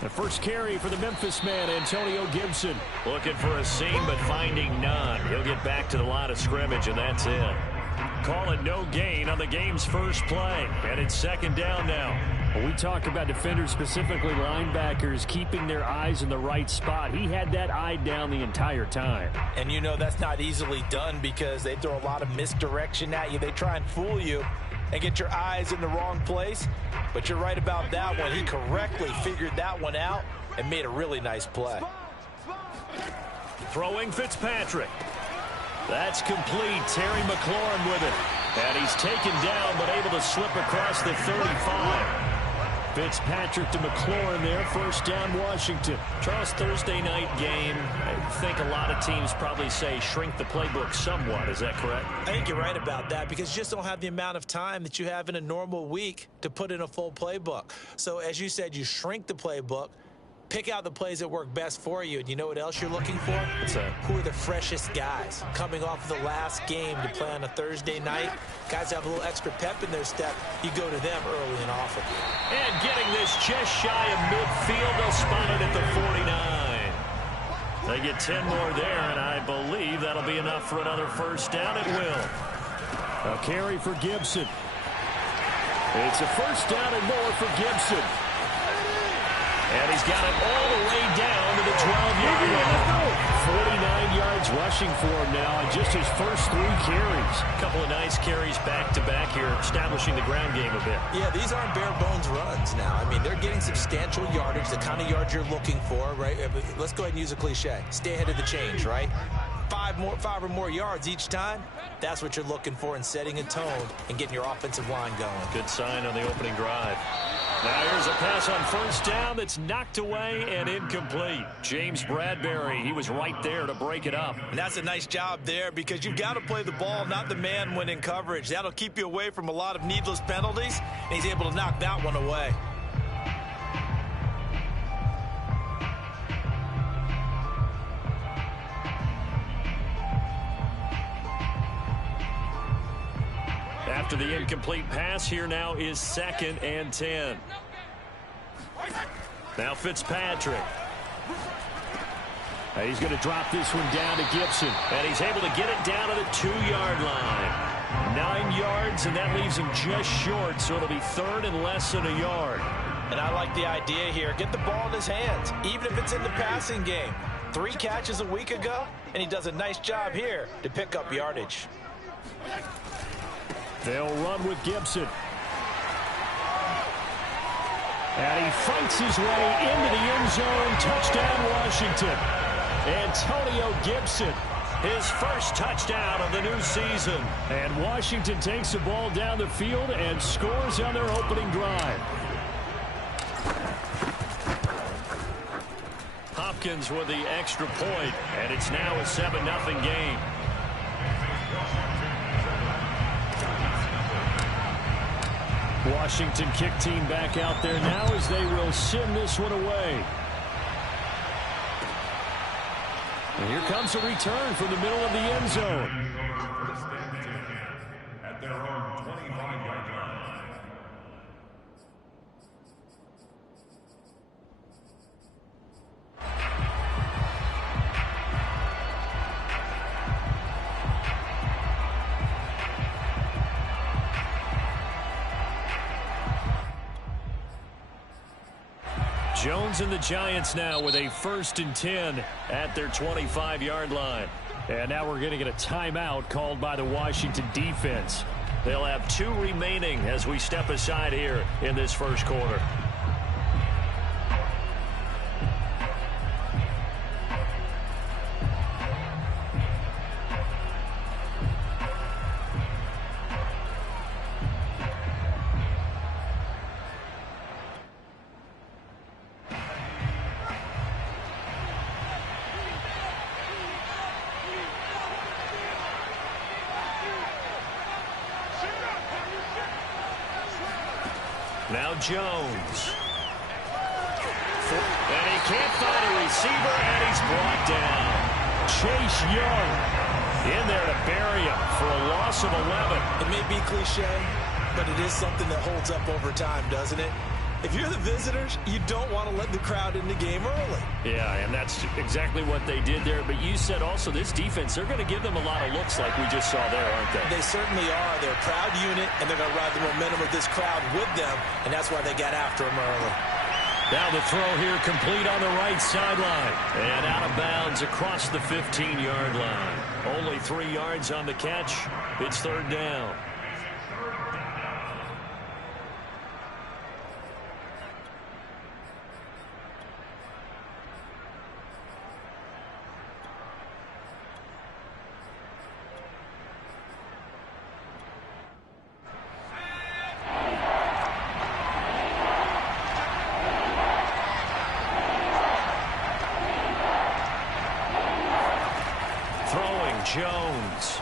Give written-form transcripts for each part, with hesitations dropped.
The first carry for the Memphis man, Antonio Gibson. Looking for a seam, but finding none. He'll get back to the line of scrimmage, and that's it. Call it no gain on the game's first play, and it's second down now. Well, we talk about defenders, specifically linebackers, keeping their eyes in the right spot. He had that eye down the entire time. And you know that's not easily done because they throw a lot of misdirection at you. They try and fool you and get your eyes in the wrong place. But you're right about that one. He correctly figured that one out and made a really nice play. Throwing Fitzpatrick. That's complete. Terry McLaurin with it. And he's taken down but able to slip across the 35. Fitzpatrick to McLaurin there. First down, Washington. Charles, Thursday night game, I think a lot of teams probably say shrink the playbook somewhat. Is that correct? I think you're right about that because you just don't have the amount of time that you have in a normal week to put in a full playbook. So as you said, you shrink the playbook, pick out the plays that work best for you. And you know what else you're looking for? What's that? Who are the freshest guys coming off of the last game to play on a Thursday night? Guys have a little extra pep in their step. You go to them early and often. And getting this just shy of midfield. They'll spot it at the 49. They get 10 more there, and I believe that'll be enough for another first down. It will. A carry for Gibson. It's a first down and more for Gibson. And he's got it all the way down to the 12-yard line. 49 yards rushing for him now in just his first 3 carries. A couple of nice carries back-to-back here, establishing the ground game a bit. Yeah, these aren't bare-bones runs now. I mean, they're getting substantial yardage, the kind of yards you're looking for, right? Let's go ahead and use a cliche. Stay ahead of the change, right? 5 or more yards each time. That's what you're looking for in setting a tone and getting your offensive line going. Good sign on the opening drive. Now here's a pass on first down that's knocked away and incomplete. James Bradbury, he was right there to break it up. And that's a nice job there because you've got to play the ball, not the man when in coverage. That'll keep you away from a lot of needless penalties, and he's able to knock that one away. After the incomplete pass, here now is 2nd and 10. Now Fitzpatrick. He's going to drop this one down to Gibson. And he's able to get it down to the 2-yard line. 9 yards, and that leaves him just short, so it'll be 3rd and less than a yard. And I like the idea here. Get the ball in his hands, even if it's in the passing game. 3 catches a week ago, and he does a nice job here to pick up yardage. They'll run with Gibson. And he fights his way into the end zone. Touchdown, Washington. Antonio Gibson, his first touchdown of the new season. And Washington takes the ball down the field and scores on their opening drive. Hopkins with the extra point, and it's now a 7-0 game. Washington kick team back out there now as they will send this one away. And here comes a return from the middle of the end zone. At their own 25-yard line. Jones and the Giants now with a 1st and 10 at their 25-yard line. And now we're going to get a timeout called by the Washington defense. They'll have 2 remaining as we step aside here in this first quarter. Now Jones. And he can't find a receiver, and he's brought down. Chase Young in there to bury him for a loss of 11. It may be cliche, but it is something that holds up over time, doesn't it? If you're the visitors, you don't want to let the crowd in the game early. Yeah, and that's exactly what they did there. But you said also this defense, they're going to give them a lot of looks like we just saw there, aren't they? They certainly are. They're a proud unit, and they're going to ride the momentum of this crowd with them, and that's why they got after them early. Now the throw here complete on the right sideline. And out of bounds across the 15-yard line. Only 3 yards on the catch. It's third down. Jones.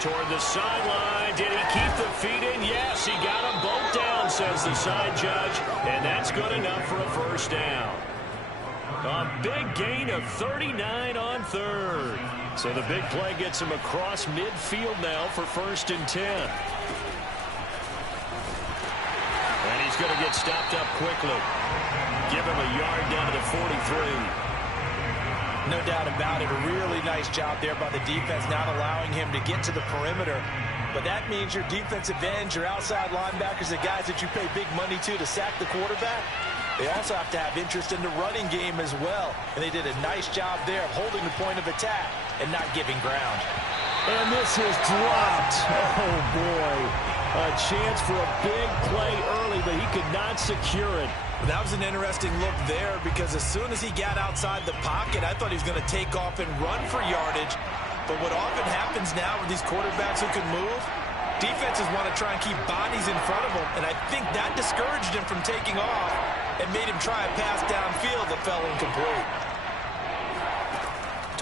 Toward the sideline. Did he keep the feet in? Yes, he got them both down, says the side judge. And that's good enough for a first down. A big gain of 39 on third. So the big play gets him across midfield now for 1st and 10. And he's going to get stopped up quickly. Give him a yard down to the 43. No doubt about it. A really nice job there by the defense, not allowing him to get to the perimeter. But that means your defensive ends, your outside linebackers, the guys that you pay big money to sack the quarterback, they also have to have interest in the running game as well. And they did a nice job there of holding the point of attack and not giving ground. And this is dropped. Oh, boy. A chance for a big play early, but he could not secure it. That was an interesting look there because as soon as he got outside the pocket, I thought he was going to take off and run for yardage. But what often happens now with these quarterbacks who can move, defenses want to try and keep bodies in front of them, and I think that discouraged him from taking off and made him try a pass downfield that fell incomplete.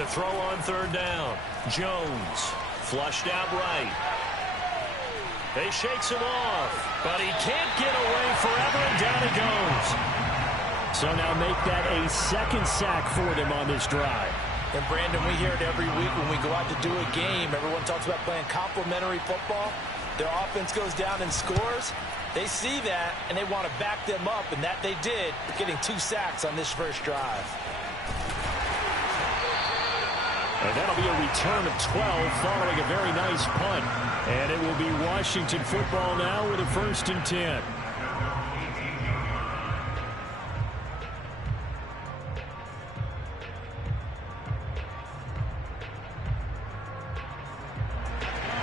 To throw on third down, Jones flushed out right. They shakes him off, but he can't get away forever, and down he goes. So now make that a second sack for them on this drive. And, Brandon, we hear it every week when we go out to do a game. Everyone talks about playing complementary football. Their offense goes down and scores. They see that, and they want to back them up, and that they did, getting 2 sacks on this first drive. And that'll be a return of 12 following a very nice punt. And it will be Washington football now with a 1st and 10.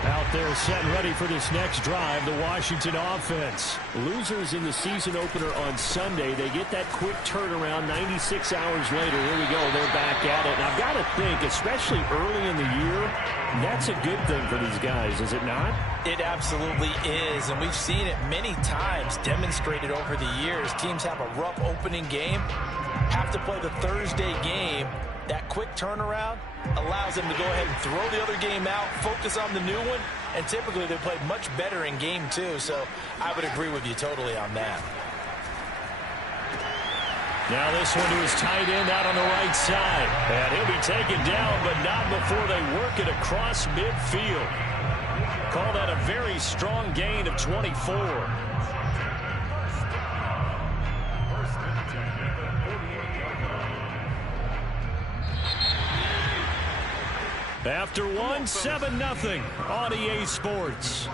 Out there set and ready for this next drive, the Washington offense. Losers in the season opener on Sunday. They get that quick turnaround 96 hours later. Here we go. They're back at it. And I've got to think, especially early in the year, that's a good thing for these guys, is it not? It absolutely is, and we've seen it many times demonstrated over the years. Teams have a rough opening game, have to play the Thursday game. That quick turnaround allows them to go ahead and throw the other game out, focus on the new one, and typically they play much better in game 2, so I would agree with you totally on that. Now this one to his tight end out on the right side. And he'll be taken down, but not before they work it across midfield. Call that a very strong gain of 24. After 1, 7-0 on EA Sports.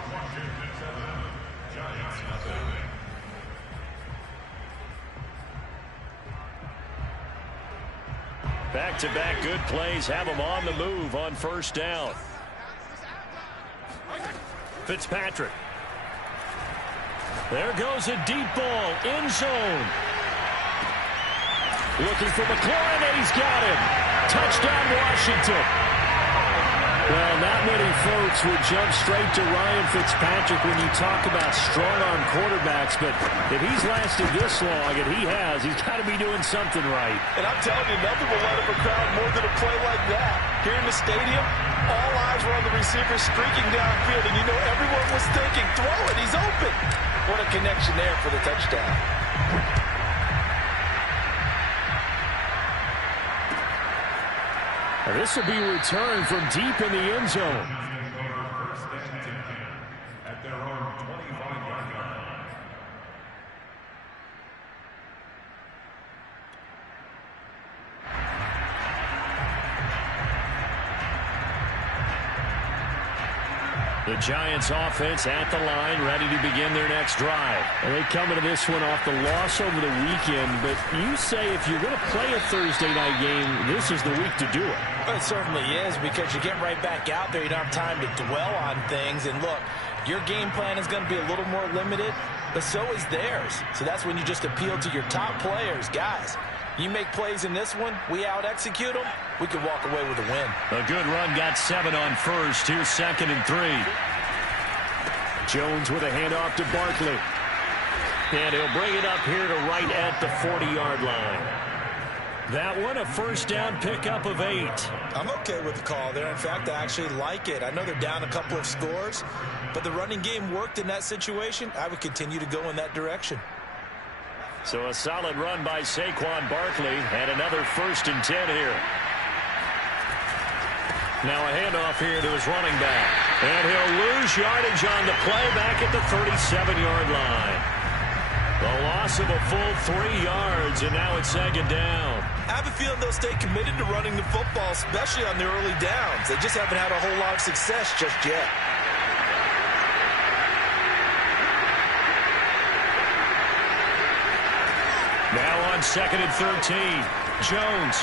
Back-to-back good plays have them on the move on first down. Fitzpatrick. There goes a deep ball, end zone. Looking for McLaurin, and he's got him. Touchdown, Washington. Well, not many folks would jump straight to Ryan Fitzpatrick when you talk about strong-arm quarterbacks, but if he's lasted this long, and he has, he's got to be doing something right. And I'm telling you, nothing will light up a crowd more than a play like that. Here in the stadium, all eyes were on the receiver streaking downfield, and you know everyone was thinking, throw it, he's open. What a connection there for the touchdown. This will be returned from deep in the end zone. At their own 25-yard line. The Giants offense at the line, ready to begin their next drive. And they come into this one off the loss over the weekend, but you say if you're going to play a Thursday night game, this is the week to do it. Well, it certainly is, because you get right back out there. You don't have time to dwell on things. And look, your game plan is going to be a little more limited, but so is theirs. So that's when you just appeal to your top players. Guys, you make plays in this one, we out-execute them, we can walk away with a win. A good run, got 7 on first. Here's 2nd and 3. Jones with a handoff to Barkley. And he'll bring it up here to right at the 40-yard line. That one, a first down pickup of 8. I'm okay with the call there. In fact, I actually like it. I know they're down a couple of scores, but the running game worked in that situation. I would continue to go in that direction. So a solid run by Saquon Barkley, and another 1st and 10 here. Now a handoff here to his running back. And he'll lose yardage on the play back at the 37-yard line. The loss of a full 3 yards, and now it's 2nd down. I have a feeling they'll stay committed to running the football, especially on the early downs. They just haven't had a whole lot of success just yet. Now on 2nd and 13. Jones.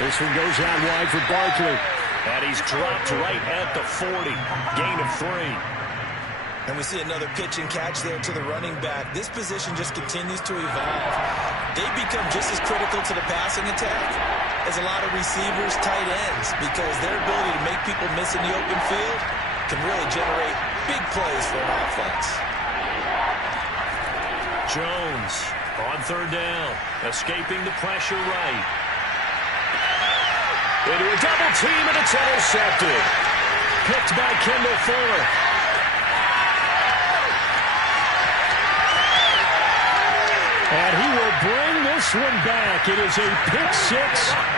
This one goes out wide for Barkley. And he's dropped right at the 40. Gain of 3. And we see another pitch and catch there to the running back. This position just continues to evolve. They become just as critical to the passing attack as a lot of receivers, tight ends, because their ability to make people miss in the open field can really generate big plays for an offense. Jones on 3rd down, escaping the pressure right. Into a double team, and it's intercepted. Picked by Kendall Fuller. And he will bring this one back. It is a pick-6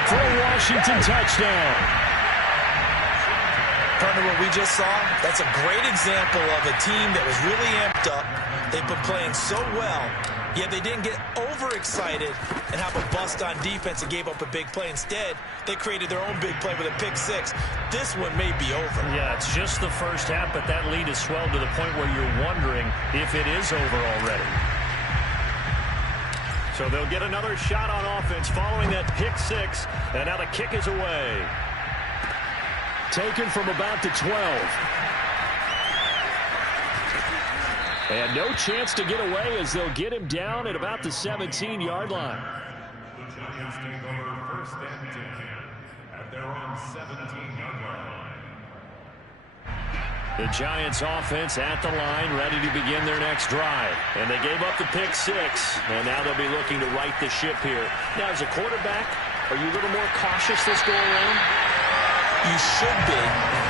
for a Washington touchdown. Partner, what we just saw, that's a great example of a team that was really amped up. They've been playing so well, yet they didn't get overexcited and have a bust on defense and gave up a big play. Instead, they created their own big play with a pick-6. This one may be over. Yeah, it's just the first half, but that lead has swelled to the point where you're wondering if it is over already. So they'll get another shot on offense following that pick-6, and now the kick is away. Taken from about the 12. And no chance to get away as they'll get him down at about the 17-yard line. The Giants take over 1st and 10 at their own 17-yard line. The Giants offense at the line, ready to begin their next drive. And they gave up the pick-6, and now they'll be looking to right the ship here. Now, as a quarterback, are you a little more cautious this go-around? You should be,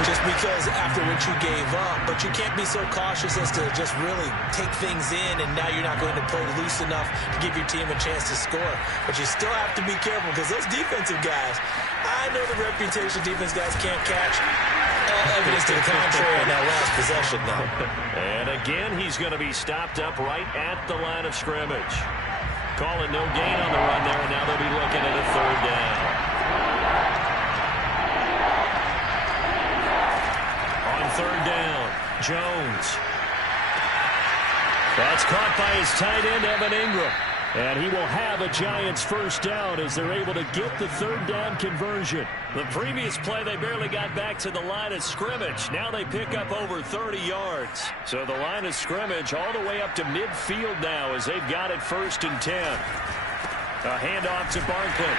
just because after what you gave up, but you can't be so cautious as to just really take things in, and now you're not going to play loose enough to give your team a chance to score. But you still have to be careful, because those defensive guys, I know the reputation defense guys can't catch. Evidence to the contrary in that last possession now. And again, he's going to be stopped up right at the line of scrimmage. Calling no gain on the run there, and now they'll be looking at a 3rd down. On 3rd down, Jones. That's caught by his tight end, Evan Ingram. And he will have a Giants 1st down as they're able to get the 3rd down conversion. The previous play, they barely got back to the line of scrimmage. Now they pick up over 30 yards. So the line of scrimmage all the way up to midfield now as they've got it 1st and 10. A handoff to Barkley.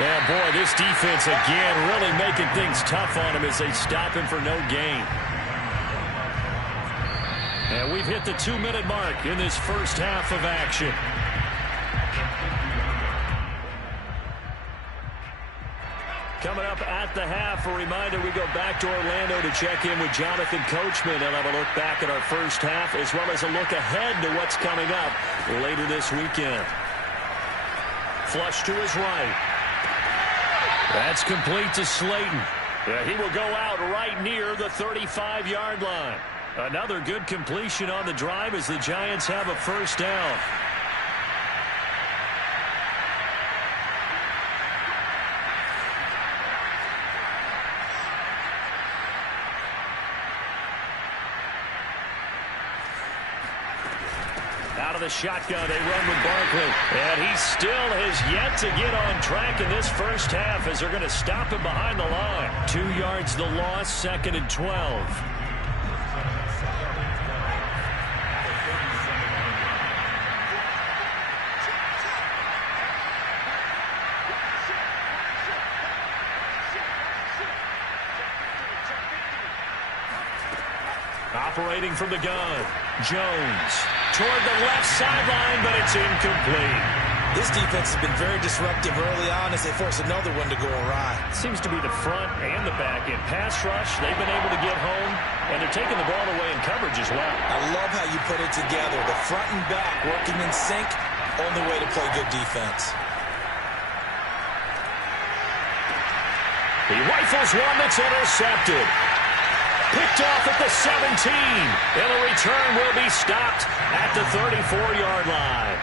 Yeah, boy, this defense again really making things tough on him as they stop him for no gain. And we've hit the 2-minute mark in this first half of action. Coming up at the half, a reminder, we go back to Orlando to check in with Jonathan Coachman and have a look back at our first half as well as a look ahead to what's coming up later this weekend. Flush to his right. That's complete to Slayton. Yeah, he will go out right near the 35-yard line. Another good completion on the drive as the Giants have a 1st down. of the shotgun. They run with Barkley. And he still has yet to get on track in this first half as they're going to stop him behind the line. 2 yards the loss, 2nd and 12. Operating from the gun, Jones toward the left sideline, but it's incomplete. This defense has been very disruptive early on as they force another one to go awry. Seems to be the front and the back end. Pass rush, they've been able to get home, and they're taking the ball away in coverage as well. I love how you put it together. The front and back working in sync, only way to play good defense. He rifles one that's intercepted. Picked off at the 17. And the return will be stopped at the 34-yard line.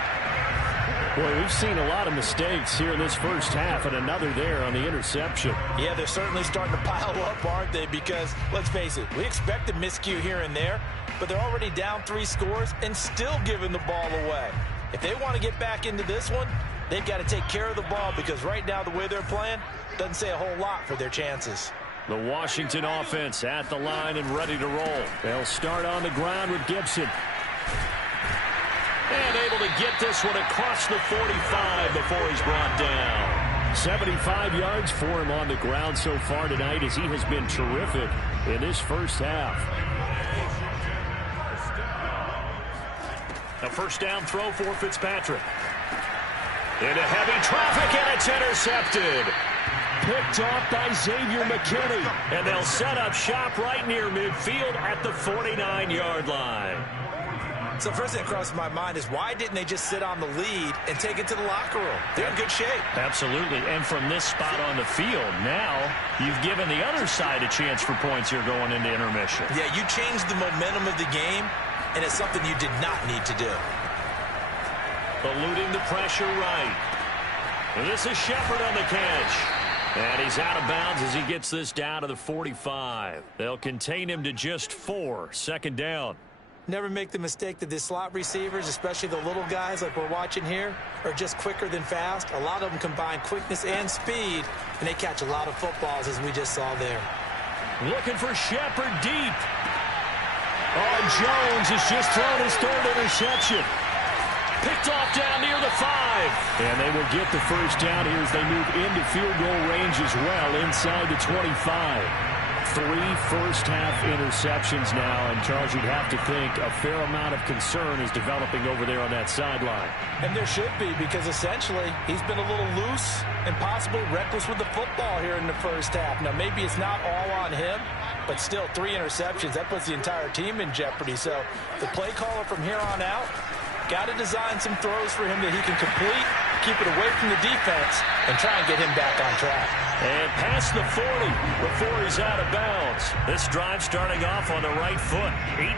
Boy, we've seen a lot of mistakes here in this first half, and another there on the interception. Yeah, they're certainly starting to pile up, aren't they? Because, let's face it, we expect a miscue here and there, but they're already down 3 scores and still giving the ball away. If they want to get back into this one, they've got to take care of the ball because right now the way they're playing doesn't say a whole lot for their chances. The Washington offense at the line and ready to roll. They'll start on the ground with Gibson. And able to get this one across the 45 before he's brought down. 75 yards for him on the ground so far tonight as he has been terrific in this first half. A first down throw for Fitzpatrick. Into heavy traffic, and it's intercepted. Picked off by Xavier McKinney. And they'll set up shop right near midfield at the 49-yard line. So first thing that crosses my mind is why didn't they just sit on the lead and take it to the locker room? They're in good shape. Absolutely. And from this spot on the field, now you've given the other side a chance for points here going into intermission. Yeah, you changed the momentum of the game, and it's something you did not need to do. Eluding the pressure right. And this is Shepard on the catch. And he's out of bounds as he gets this down to the 45. They'll contain him to just 4. 2nd down. Never make the mistake that the slot receivers, especially the little guys like we're watching here, are just quicker than fast. A lot of them combine quickness and speed, and they catch a lot of footballs as we just saw there. Looking for Shepard deep. Oh, Jones has just thrown his 3rd interception. Picked off down near the 5. And they will get the first down here as they move into field goal range as well inside the 25. 3 first-half interceptions now, and Charles, you'd have to think a fair amount of concern is developing over there on that sideline. And there should be, because essentially he's been a little loose and possibly reckless with the football here in the first half. Now, maybe it's not all on him, but still 3 interceptions. That puts the entire team in jeopardy. So the play caller from here on out got to design some throws for him that he can complete, keep it away from the defense, and try and get him back on track. And past the 40 before he's out of bounds. This drive starting off on the right foot,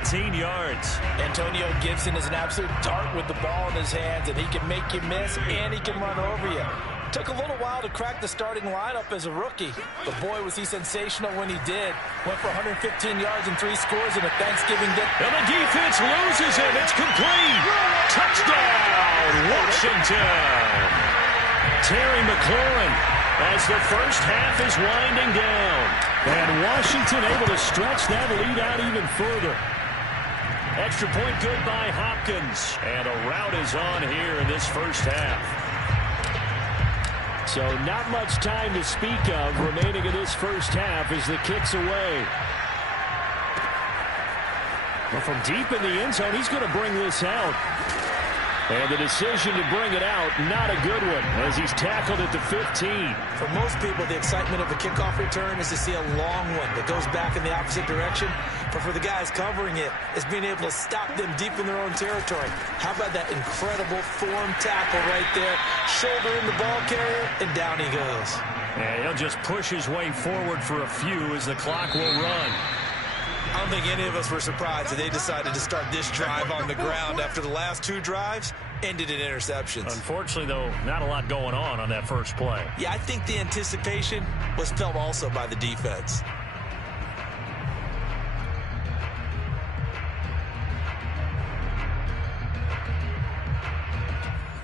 18 yards. Antonio Gibson is an absolute dart with the ball in his hands, and he can make you miss, and he can run over you. Took a little while to crack the starting lineup as a rookie, but boy, was he sensational when he did. Went for 115 yards and 3 scores in a Thanksgiving day. And the defense loses him. It's complete. Touchdown, Washington. Terry McLaurin as the first half is winding down. And Washington able to stretch that lead out even further. Extra point good by Hopkins. And a rout is on here in this first half. So not much time to speak of remaining in this first half as the kick's away. Well, from deep in the end zone, he's going to bring this out. And the decision to bring it out, not a good one, as he's tackled at the 15. For most people, the excitement of a kickoff return is to see a long one that goes back in the opposite direction. But for the guys covering it, it's being able to stop them deep in their own territory. How about that incredible form tackle right there? Shoulder in the ball carrier, and down he goes. And he'll just push his way forward for a few as the clock will run. I don't think any of us were surprised that they decided to start this drive on the ground after the last 2 drives ended in interceptions. Unfortunately, though, not a lot going on that first play. Yeah, I think the anticipation was felt also by the defense.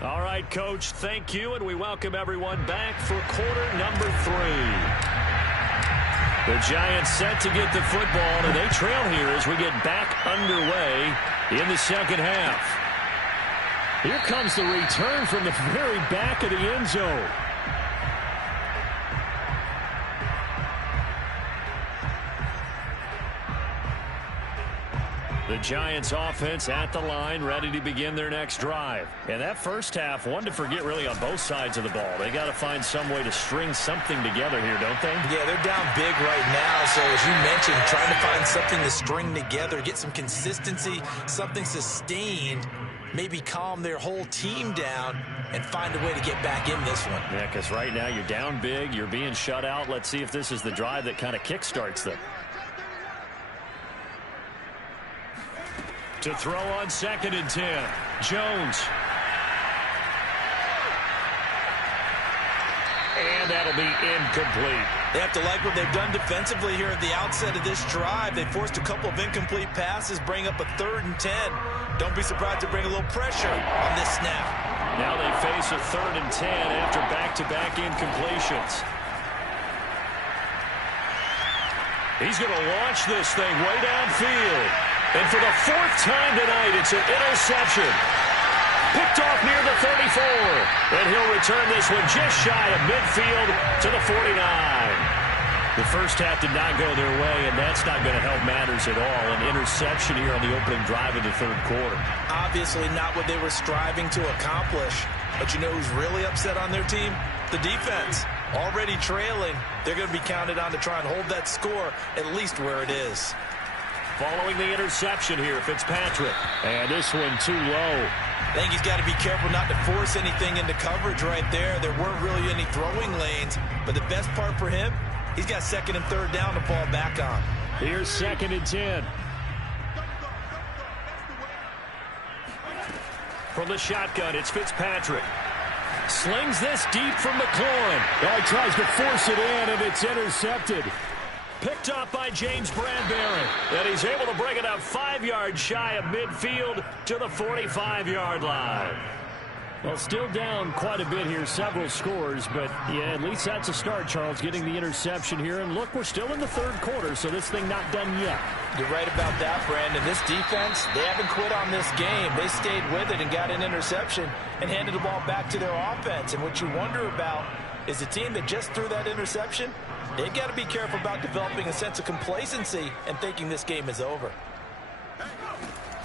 All right, Coach, thank you, and we welcome everyone back for quarter number 3. The Giants set to get the football, and they trail here as we get back underway in the second half. Here comes the return from the very back of the end zone. The Giants offense at the line, ready to begin their next drive. And that first half, one to forget really on both sides of the ball. They got to find some way to string something together here, don't they? Yeah, they're down big right now. So as you mentioned, trying to find something to string together, get some consistency, something sustained, maybe calm their whole team down and find a way to get back in this one. Yeah, because right now you're down big, you're being shut out. Let's see if this is the drive that kind of kickstarts them. To throw on 2nd and 10. Jones. And that'll be incomplete. They have to like what they've done defensively here at the outset of this drive. They forced a couple of incomplete passes, bring up a 3rd and 10. Don't be surprised to bring a little pressure on this snap. Now they face a 3rd and 10 after back-to-back incompletions. He's going to launch this thing way downfield. And for the 4th time tonight, it's an interception. Picked off near the 34. And he'll return this one just shy of midfield to the 49. The first half did not go their way, and that's not going to help matters at all. An interception here on the opening drive of the 3rd quarter. Obviously not what they were striving to accomplish. But you know who's really upset on their team? The defense. Already trailing. They're going to be counted on to try and hold that score at least where it is. Following the interception here, Fitzpatrick. And this one too low. I think he's got to be careful not to force anything into coverage right there. There weren't really any throwing lanes. But the best part for him, he's got 2nd and 3rd down to fall back on. Here's 2nd and 10. From the shotgun, it's Fitzpatrick. Slings this deep from McLaurin. Oh, he tries to force it in, and it's intercepted. Picked up by James Bradbury. And he's able to bring it up 5 yards shy of midfield to the 45-yard line. Well, still down quite a bit here, several scores, but yeah, at least that's a start, Charles, getting the interception here. And look, we're still in the 3rd quarter, so this thing not done yet. You're right about that, Brandon. This defense, they haven't quit on this game. They stayed with it and got an interception and handed the ball back to their offense. And what you wonder about is the team that just threw that interception, they got to be careful about developing a sense of complacency and thinking this game is over.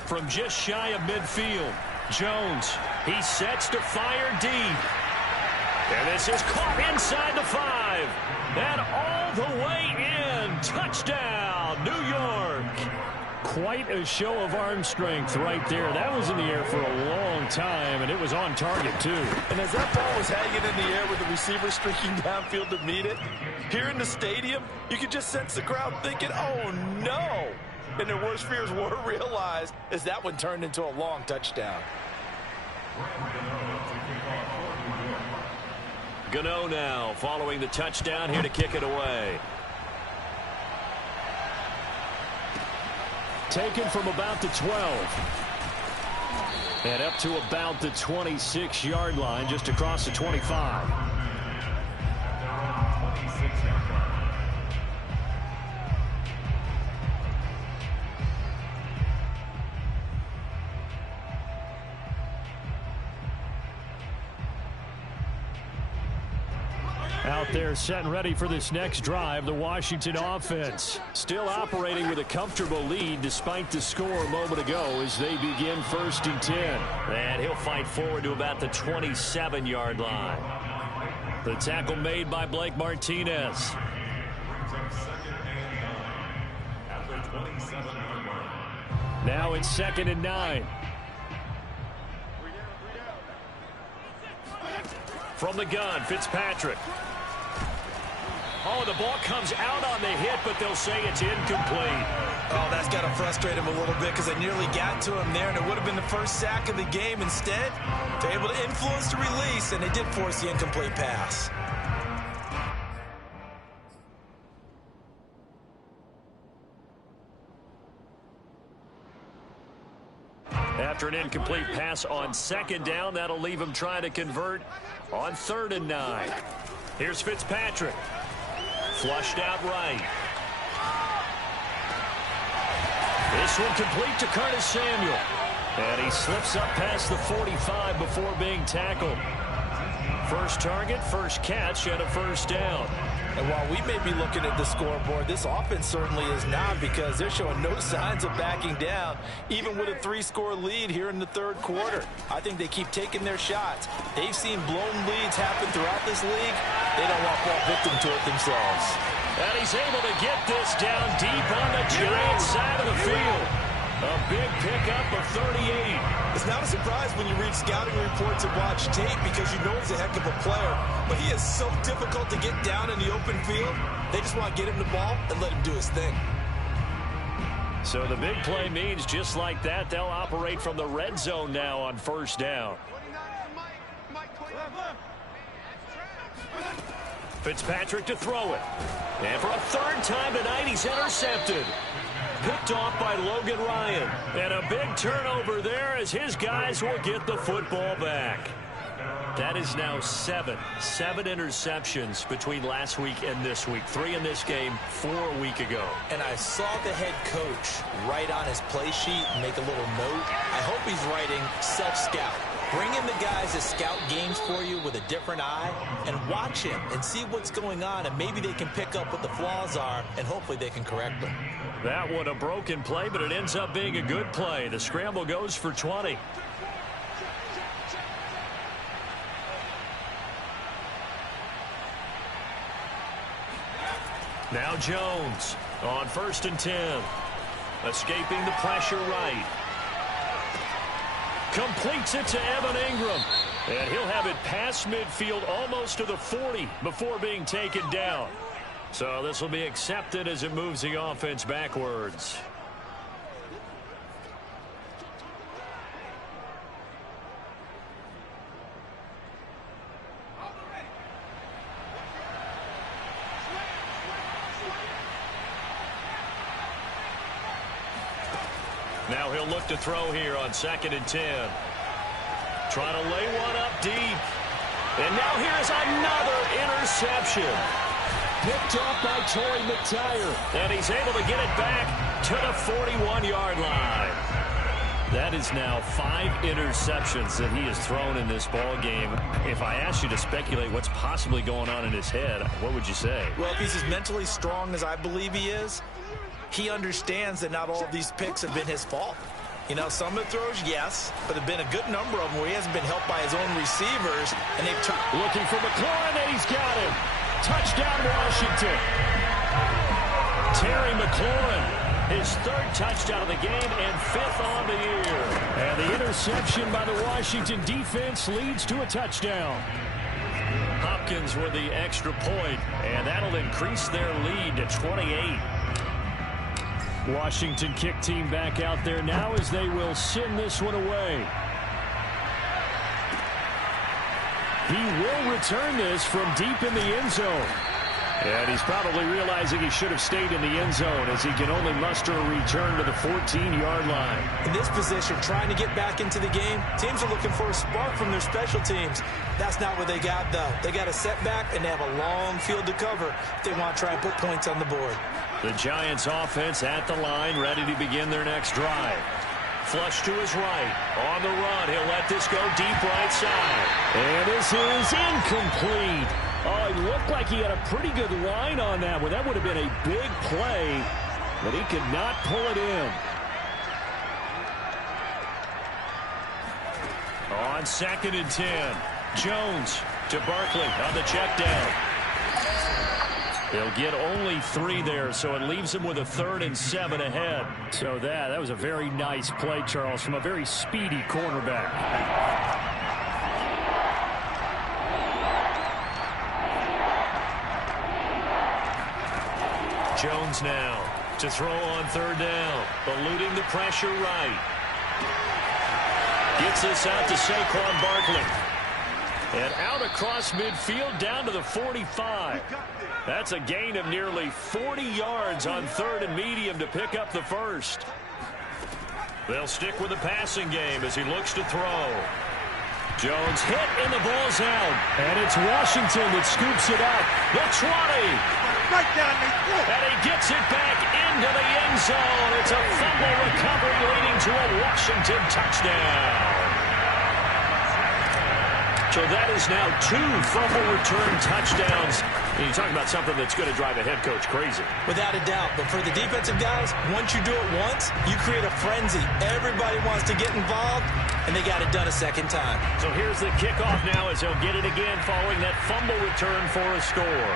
From just shy of midfield, Jones, he sets to fire deep. And this is caught inside the 5. And all the way in. Touchdown, New York. Quite a show of arm strength right there. That was in the air for a long time, and it was on target, too. And as that ball was hanging in the air with the receiver streaking downfield to meet it, here in the stadium, you could just sense the crowd thinking, oh, no. And their worst fears were realized as that one turned into a long touchdown. Gano now following the touchdown here to kick it away. Taken from about the 12. And up to about the 26-yard line, just across the 25. Out there set and ready for this next drive, the Washington offense. Still operating with a comfortable lead despite the score a moment ago as they begin 1st and 10. And he'll fight forward to about the 27-yard line. The tackle made by Blake Martinez. Now it's 2nd and 9. From the gun, Fitzpatrick. Oh, the ball comes out on the hit, but they'll say it's incomplete. Oh, that's got to frustrate him a little bit because they nearly got to him there, and it would have been the first sack of the game. Instead, they're able to influence the release, and they did force the incomplete pass. After After an incomplete pass on second down, that'll leave him trying to convert on 3rd and 9. Here's Fitzpatrick. Flushed out right. This one complete to Curtis Samuel. And he slips up past the 45 before being tackled. First target, first catch, and a first down. And while we may be looking at the scoreboard, this offense certainly is not, because they're showing no signs of backing down, even with a 3-score lead here in the 3rd quarter. I think they keep taking their shots. They've seen blown leads happen throughout this league. They don't want to fall victim to it themselves. And he's able to get this down deep on the Giants side of the field. A big pickup of 38. It's not a surprise when you read scouting reports and watch tape, because you know he's a heck of a player. But he is so difficult to get down in the open field. They just want to get him the ball and let him do his thing. So the big play means just like that, they'll operate from the red zone now on first down. Fitzpatrick to throw it. And for a 3rd time tonight, he's intercepted. Picked off by Logan Ryan. And a big turnover there as his guys will get the football back. That is now 7 interceptions between last week and this week. 3 in this game, 4 a week ago. And I saw the head coach write on his play sheet, make a little note. I hope he's writing self-scout. Bring in the guys that scout games for you with a different eye and watch him and see what's going on, and maybe they can pick up what the flaws are, and hopefully they can correct them. That one a broken play, but it ends up being a good play. The scramble goes for 20. Now Jones on 1st and 10. Escaping the pressure right. Completes it to Evan Ingram. And he'll have it past midfield almost to the 40 before being taken down. So this will be accepted as it moves the offense backwards. Now he'll look to throw here on 2nd and 10. Trying to lay one up deep. And now here's another interception. Picked off by Torrey McTyer. And he's able to get it back to the 41-yard line. That is now 5 interceptions that he has thrown in this ball game. If I asked you to speculate what's possibly going on in his head, what would you say? Well, if he's as mentally strong as I believe he is, he understands that not all of these picks have been his fault. You know, some of the throws, yes, but there have been a good number of them where he hasn't been helped by his own receivers, and they've tried. Looking for McLaurin, and he's got him. Touchdown, Washington. Terry McLaurin, his 3rd touchdown of the game and 5th on the year. And the interception by the Washington defense leads to a touchdown. Hopkins with the extra point, and that'll increase their lead to 28. Washington kick team back out there now as they will send this one away. He will return this from deep in the end zone. And he's probably realizing he should have stayed in the end zone as he can only muster a return to the 14-yard line. In this position, trying to get back into the game, teams are looking for a spark from their special teams. That's not what they got, though. They got a setback, and they have a long field to cover if they want to try and put points on the board. The Giants offense at the line, ready to begin their next drive. Flush to his right. On the run, he'll let this go deep right side. And this is incomplete. Oh, it looked like he had a pretty good line on that one. That would have been a big play, but he could not pull it in. On 2nd and 10, Jones to Barkley on the check down. They'll get only 3 there, so it leaves them with a 3rd and 7 ahead. So that was a very nice play, Charles, from a very speedy cornerback. Jones now to throw on 3rd down, eluding the pressure right. Gets this out to Saquon Barkley. And out across midfield down to the 45. That's a gain of nearly 40 yards on 3rd and medium to pick up the first. They'll stick with the passing game as he looks to throw. Jones hit and the ball's out. And it's Washington that scoops it up. The 20. And he gets it back into the end zone. It's a fumble recovery leading to a Washington touchdown. So that is now 2 fumble return touchdowns. And you talk about something that's going to drive a head coach crazy. Without a doubt. But for the defensive guys, once you do it once, you create a frenzy. Everybody wants to get involved, and they got it done a second time. So here's the kickoff now as he'll get it again following that fumble return for a score.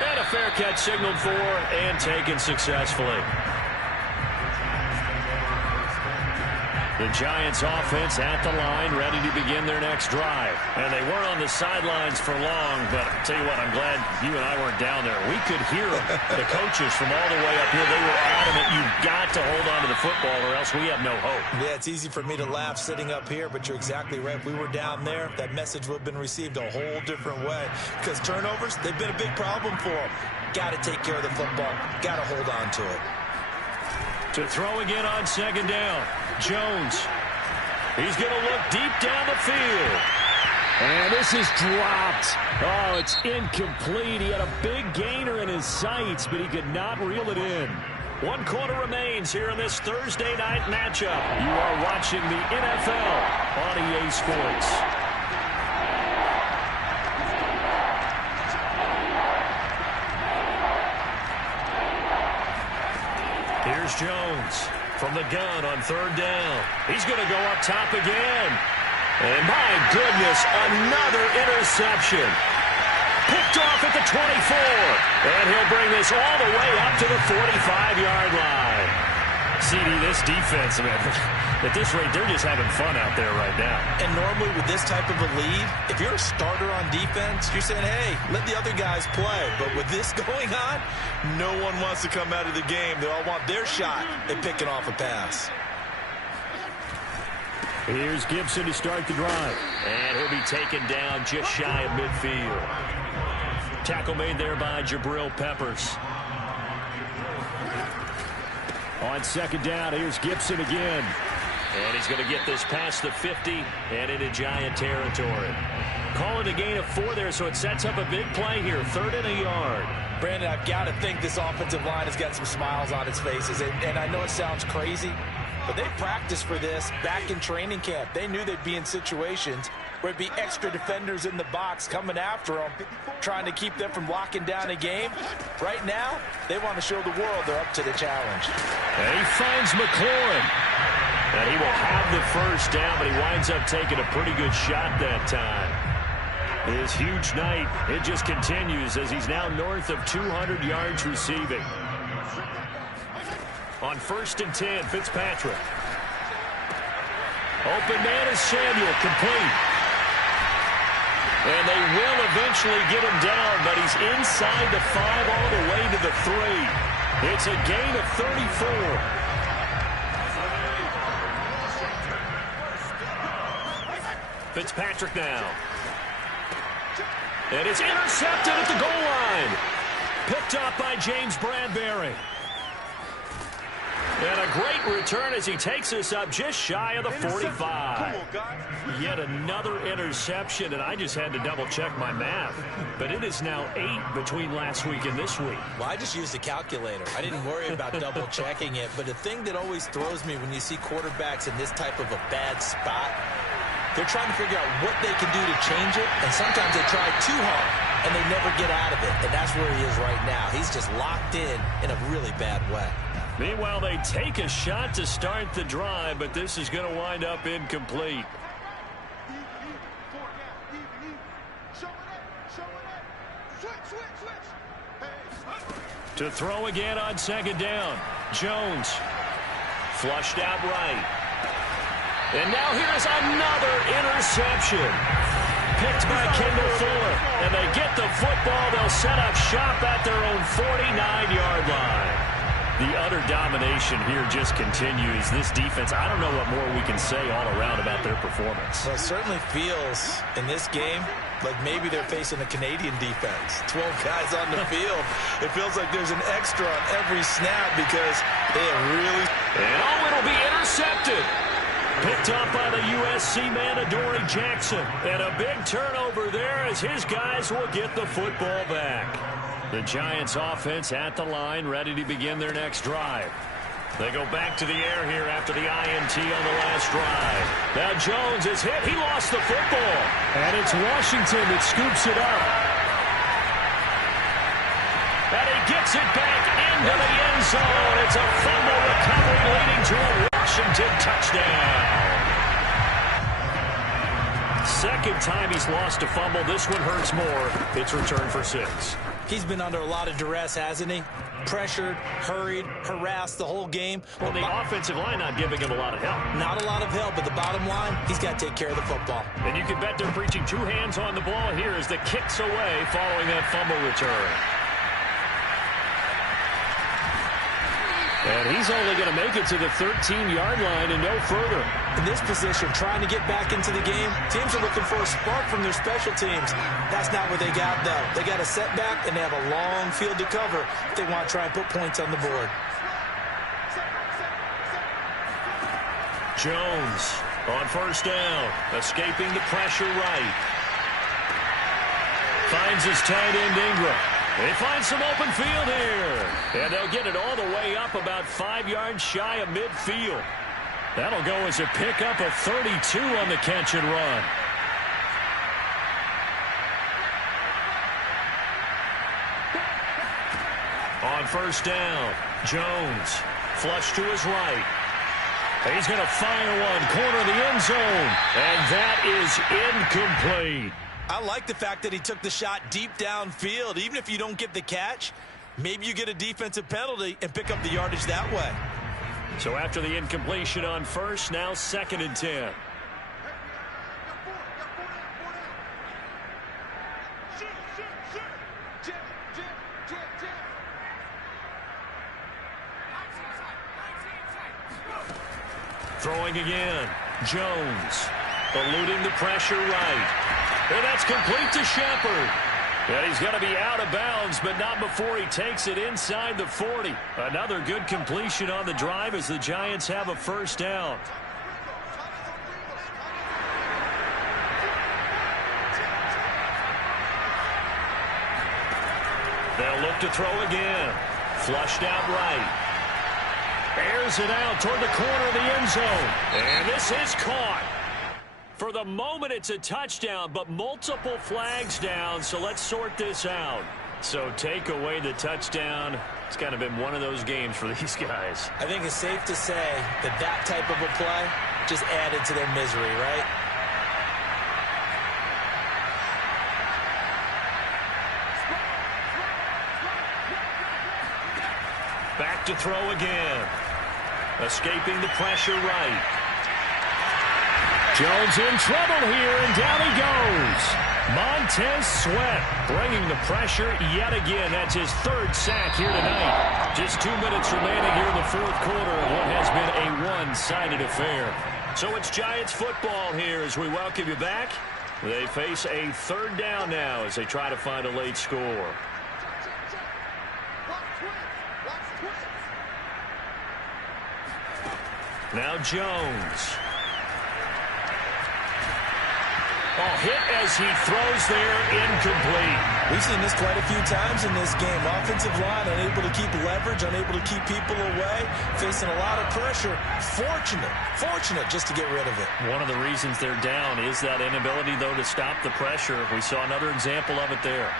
And a fair catch signaled for and taken successfully. The Giants offense at the line, ready to begin their next drive. And they weren't on the sidelines for long, but I'll tell you what, I'm glad you and I weren't down there. We could hear them, the coaches from all the way up here. They were adamant, you've got to hold on to the football or else we have no hope. Yeah, it's easy for me to laugh sitting up here, but you're exactly right. If we were down there, that message would have been received a whole different way. Because turnovers, they've been a big problem for them. Got to take care of the football. Got to hold on to it. To throw again on second down. Jones. He's going to look deep down the field. And this is dropped. Oh, it's incomplete. He had a big gainer in his sights, but he could not reel it in. 1 quarter remains here in this Thursday night matchup. You are watching the NFL on EA Sports. Here's Jones from the gun on third down. He's going to go up top again. And my goodness, another interception. Picked off at the 24. And he'll bring this all the way up to the 45-yard line. CD, this defense, man, at this rate, they're just having fun out there right now. And normally with this type of a lead, if you're a starter on defense, you're saying, hey, let the other guys play. But with this going on, no one wants to come out of the game. They all want their shot at picking off a pass. Here's Gibson to start the drive. And he'll be taken down just shy of midfield. Tackle made there by Jabril Peppers. On second down, here's Gibson again. And he's going to get this past the 50 and into Giant territory. Call it a gain of 4 there, so it sets up a big play here. 3rd and a yard. Brandon, I've got to think this offensive line has got some smiles on its faces. And I know it sounds crazy, but they practiced for this back in training camp. They knew they'd be in situations where it'd be extra defenders in the box coming after them, trying to keep them from locking down a game. Right now, they want to show the world they're up to the challenge. And he finds McLaurin. And he will have the first down, but he winds up taking a pretty good shot that time. His huge night, it just continues as he's now north of 200 yards receiving. On 1st and 10, Fitzpatrick. Open man is Samuel, complete. And they will eventually get him down, but he's inside the 5 all the way to the 3. It's a gain of 34. Fitzpatrick now. And it's intercepted at the goal line. Picked up by James Bradbury. And a great return as he takes us up just shy of the 45. Yet another interception, and I just had to double-check my math. But it is now 8 between last week and this week. Well, I just used a calculator. I didn't worry about double-checking it. But the thing that always throws me when you see quarterbacks in this type of a bad spot, they're trying to figure out what they can do to change it, and sometimes they try too hard, and they never get out of it. And that's where he is right now. He's just locked in a really bad way. Meanwhile, they take a shot to start the drive, but this is going to wind up incomplete. To throw again on second down. Jones flushed out right. And now here's another interception. Picked by Kendall Fuller. And they get the football. They'll set up shop at their own 49-yard line. The utter domination here just continues. This defense, I don't know what more we can say all around about their performance. Well, it certainly feels in this game like maybe they're facing a Canadian defense. 12 guys on the field. It feels like there's an extra on every snap because they have really... And it'll be intercepted. Picked up by the USC man, Adoree Jackson. And a big turnover there as his guys will get the football back. The Giants offense at the line, ready to begin their next drive. They go back to the air here after the INT on the last drive. Now Jones is hit. He lost the football. And it's Washington that scoops it up. And he gets it back into the end zone. It's a fumble recovery leading to a Washington touchdown. Second time he's lost a fumble. This one hurts more. It's returned for 6. He's been under a lot of duress, hasn't he? Pressured, hurried, harassed the whole game. Well, the offensive line not giving him a lot of help. Not a lot of help, but the bottom line, he's got to take care of the football. And you can bet they're preaching 2 hands on the ball here as the kick's away following that fumble return. And he's only going to make it to the 13-yard line and no further. In this position, trying to get back into the game, teams are looking for a spark from their special teams. That's not what they got, though. They got a setback, and they have a long field to cover if they want to try and put points on the board. Jones on first down, escaping the pressure right. Finds his tight end Ingram. They find some open field here. And they'll get it all the way up about 5 yards shy of midfield. That'll go as a pickup of 32 on the catch and run. On first down, Jones flush to his right. He's going to fire one, corner of the end zone. And that is incomplete. I like the fact that he took the shot deep downfield. Even if you don't get the catch, maybe you get a defensive penalty and pick up the yardage that way. So after the incompletion on first, now 2nd and 10. Throwing again. Jones eluding the pressure right. And that's complete to Shepard. And he's going to be out of bounds, but not before he takes it inside the 40. Another good completion on the drive as the Giants have a first down. They'll look to throw again. Flushed out right. Airs it out toward the corner of the end zone. And this is caught. For the moment, it's a touchdown, but multiple flags down, so let's sort this out. So take away the touchdown. It's kind of been one of those games for these guys. I think it's safe to say that that type of a play just added to their misery, right? Back to throw again. Escaping the pressure right. Jones in trouble here, and down he goes. Montez Sweat bringing the pressure yet again. That's his 3rd sack here tonight. Just 2 minutes remaining here in the 4th quarter of what has been a one-sided affair. So it's Giants football here as we welcome you back. They face a 3rd down now as they try to find a late score. Now Jones. Hit as he throws there, incomplete. We've seen this quite a few times in this game. Offensive line unable to keep leverage, unable to keep people away, facing a lot of pressure. Fortunate just to get rid of it. One of the reasons they're down is that inability, though, to stop the pressure. We saw another example of it there.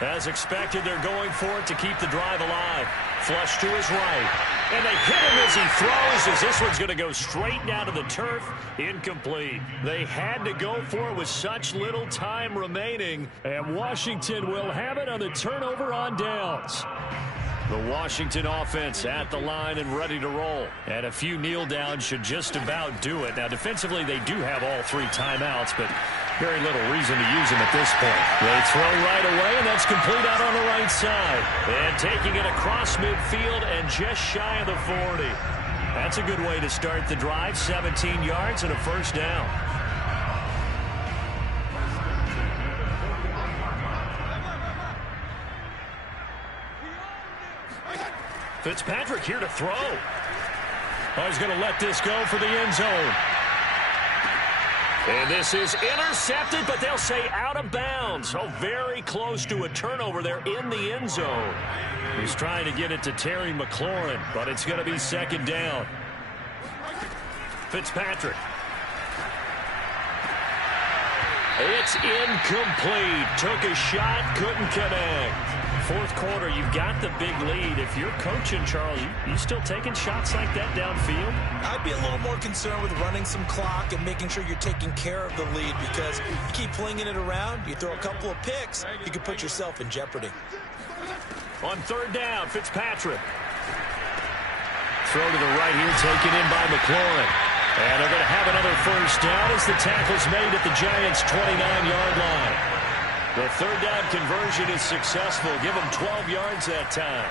As expected, they're going for it to keep the drive alive. Flush to his right. And they hit him as he throws, as this one's going to go straight down to the turf. Incomplete. They had to go for it with such little time remaining. And Washington will have it on the turnover on downs. The Washington offense at the line and ready to roll. And a few kneel downs should just about do it. Now, defensively, they do have all 3 timeouts, but Very little reason to use him at this point. They throw right away, and that's complete out on the right side. And taking it across midfield and just shy of the 40. That's a good way to start the drive. 17 yards and a first down. Fitzpatrick here to throw. Oh, he's going to let this go for the end zone. And this is intercepted, but they'll say out of bounds. Oh, very close to a turnover there in the end zone. He's trying to get it to Terry McLaurin, but it's going to be second down. Fitzpatrick. It's incomplete. Took a shot, couldn't connect. Fourth quarter, you've got the big lead. If you're coaching, Charles, you still taking shots like that downfield? I'd be a little more concerned with running some clock and making sure you're taking care of the lead, because you keep flinging it around, you throw a couple of picks, you can put yourself in jeopardy. On third down, Fitzpatrick. Throw to the right here, taken in by McLaurin. And they're going to have another first down as the tackle's made at the Giants' 29-yard line. The third down conversion is successful. Give him 12 yards that time.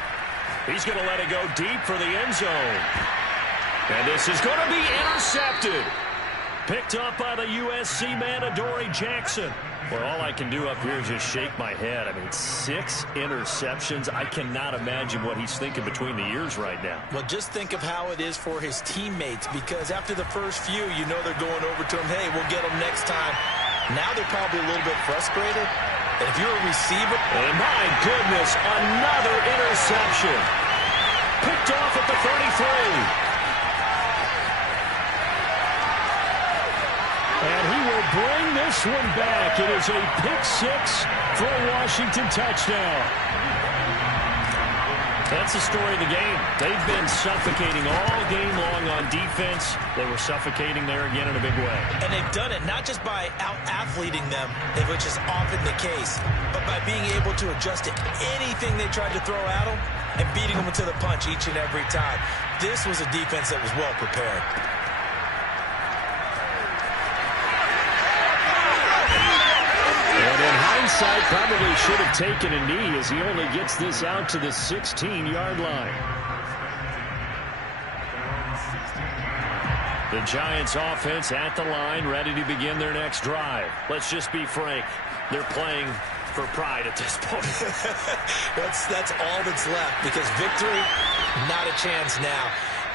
He's going to let it go deep for the end zone. And this is going to be intercepted. Picked up by the USC man, Adoree Jackson. Well, all I can do up here is just shake my head. I mean, 6 interceptions. I cannot imagine what he's thinking between the ears right now. Well, just think of how it is for his teammates, because after the first few, you know they're going over to him, hey, we'll get him next time. Now they're probably a little bit frustrated. And if you're a receiver... And my goodness, another interception. Picked off at the 33. And he will bring this one back. It is a pick-6 for a Washington touchdown. That's the story of the game. They've been suffocating all game long on defense. They were suffocating there again in a big way. And they've done it not just by out-athleting them, which is often the case, but by being able to adjust to anything they tried to throw at them and beating them to the punch each and every time. This was a defense that was well prepared. And in hindsight, probably should have taken a knee as he only gets this out to the 16-yard line. The Giants offense at the line, ready to begin their next drive. Let's just be frank. They're playing for pride at this point. That's all that's left, because victory, not a chance now.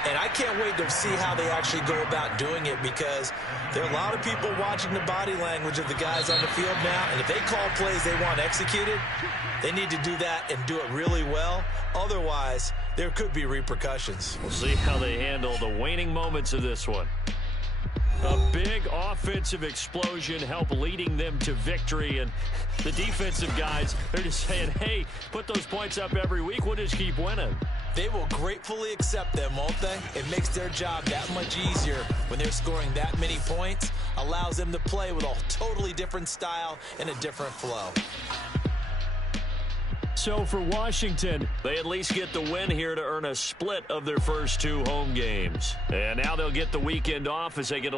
And I can't wait to see how they actually go about doing it, because there are a lot of people watching the body language of the guys on the field now. And if they call plays they want executed, they need to do that and do it really well. Otherwise, there could be repercussions. We'll see how they handle the waning moments of this one. A big offensive explosion help leading them to victory. And the defensive guys, they're just saying, hey, put those points up every week. We'll just keep winning. They will gratefully accept them, won't they? It makes their job that much easier when they're scoring that many points. Allows them to play with a totally different style and a different flow. So for Washington, they at least get the win here to earn a split of their first 2 home games. And now they'll get the weekend off as they get a